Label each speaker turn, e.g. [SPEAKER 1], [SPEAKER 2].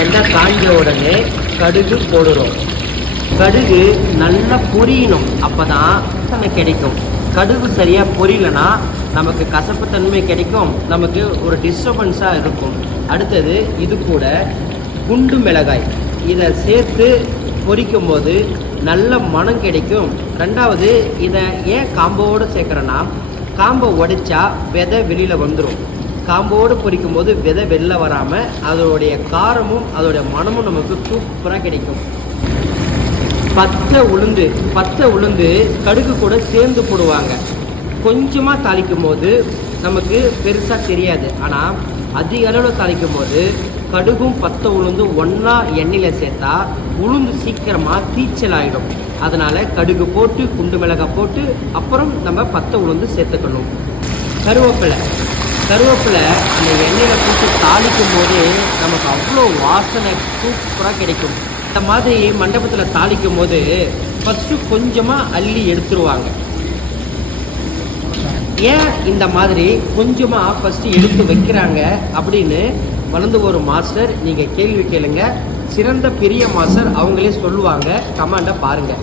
[SPEAKER 1] எண்ணெய் காய்ஞ்ச உடனே கடுகு போடுறோம். கடுகு நல்லா பொரியணும். அப்போ தான் நமக்கு கிடைக்கும். கடுகு சரியாக பொரியலனா நமக்கு கசப்புத்தன்மை கிடைக்கும். நமக்கு ஒரு டிஸ்டர்பன்ஸாக இருக்கும். அடுத்தது இது கூட குண்டு மிளகாய். இதை சேர்த்து பொரிக்கும் போது நல்ல மனம் கிடைக்கும். ரெண்டாவது இதை ஏன் காம்போடு சேர்க்குறேன்னா காம்பை உடைச்சா விதை வெளியில் வந்துடும் காம்போடு பொரிக்கும் போது விதை வெளில வராமல் அதோடைய காரமும் அதோடைய மனமும் நமக்கு சூப்பராக கிடைக்கும். பச்சை உளுந்து பச்சை உளுந்து கடுகு கூட சேர்ந்து போடுவாங்க. கொஞ்சமாக தாளிக்கும் போது நமக்கு பெருசாக தெரியாது. ஆனால் அதிக அளவில் தாளிக்கும் போது கடுகும் பத்தை உளுந்து ஒன்றா எண்ணெயில் சேர்த்தா உளுந்து சீக்கிரமாக தீச்சல் ஆகிடும் அதனால் கடுகு போட்டு குண்டு மிளகாய் போட்டு அப்புறம் நம்ம பத்த உளுந்து சேர்த்துக்கணும். கருவேப்பிலை. கருவேப்பிலை அந்த எண்ணெயில் போட்டு தாளிக்கும் போது நமக்கு அவ்வளோ வாசனை சூப்பராக கிடைக்கும். இந்த மாதிரி மண்டபத்தில் தாளிக்கும் போது ஃபஸ்ட்டு கொஞ்சமாக அள்ளி எடுத்துருவாங்க. ஏன் இந்த மாதிரி கொஞ்சமாக ஃபஸ்ட்டு எடுத்து வைக்கிறாங்க அப்படின்னு வளர்ந்து ஒரு மாஸ்டர் நீங்கள் கேள்வி கேளுங்க. சிறந்த பெரிய மாஸ்டர் அவங்களே சொல்லுவாங்க. கமாண்டை பாருங்கள்